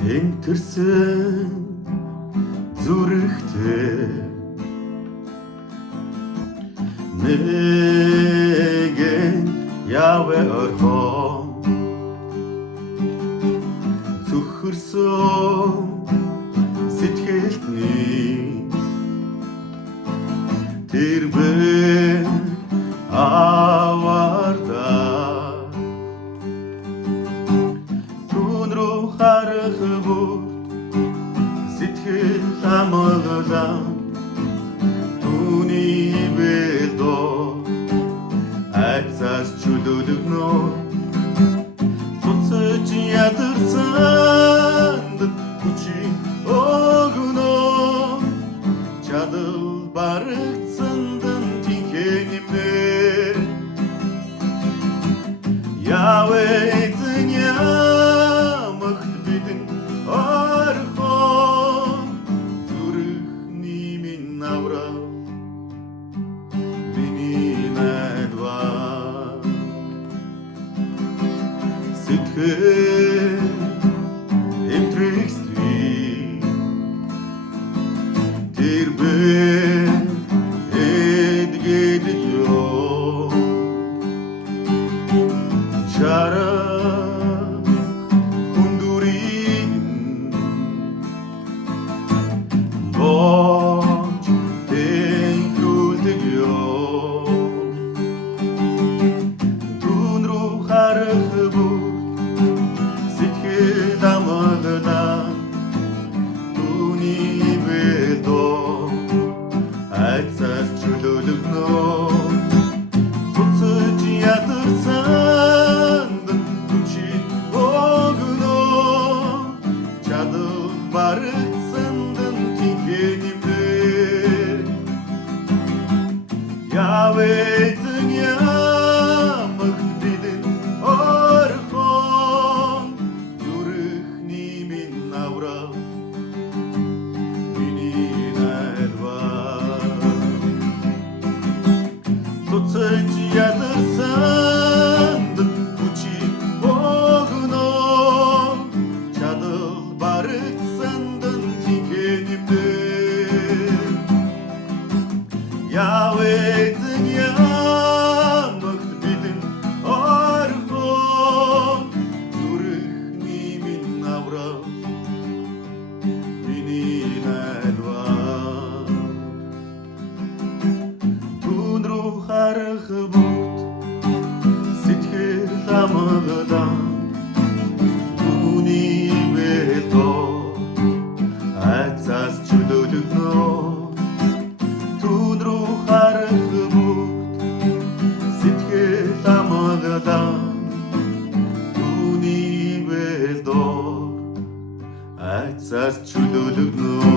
Энтерсэн зүрхтэй нэгэн яваа орхон зүхэрсэн сэтгэлтний тэрбэн аварда түн рүү харах бүр сэтгэл амгалан түүний бэлдөө айцаас чөлөөлгөнө цуцж ядарсан хүчи огно чадал барагдсан тинхэнэмнэ явэзэн ямагт бидэн орхон зүрхний минь аврал миний найдвар сэтгэл эмтрэгсгүй тэрбэн эдгээд ёо чара хүндүрийн бож тэнхүүлдэг ёо түн рүү харах бүр сэтгэл амгалан түүний бэлдөө айцаас чөлөөлгөнө цуцж ядарсан хүчи огно чадал барагдсан тинхэнэмнэ явэзэн ямагт бидэн орхон зүрхний минь аврал миний найдвар цуцж ядарсан хүчи огно чадал барагдсан тинхэнэмнэ явэзэн ямагт бидэн орхон зүрхний минь аврал миний найдвар түн рүү харах бүгд сэтгэл амгалан түүний бэлдөө айцаас чөлөөлгөнө түн рүү харах бүгд сэтгэл амгалан түүний бэлдөө айцаас чөлөөлгөнө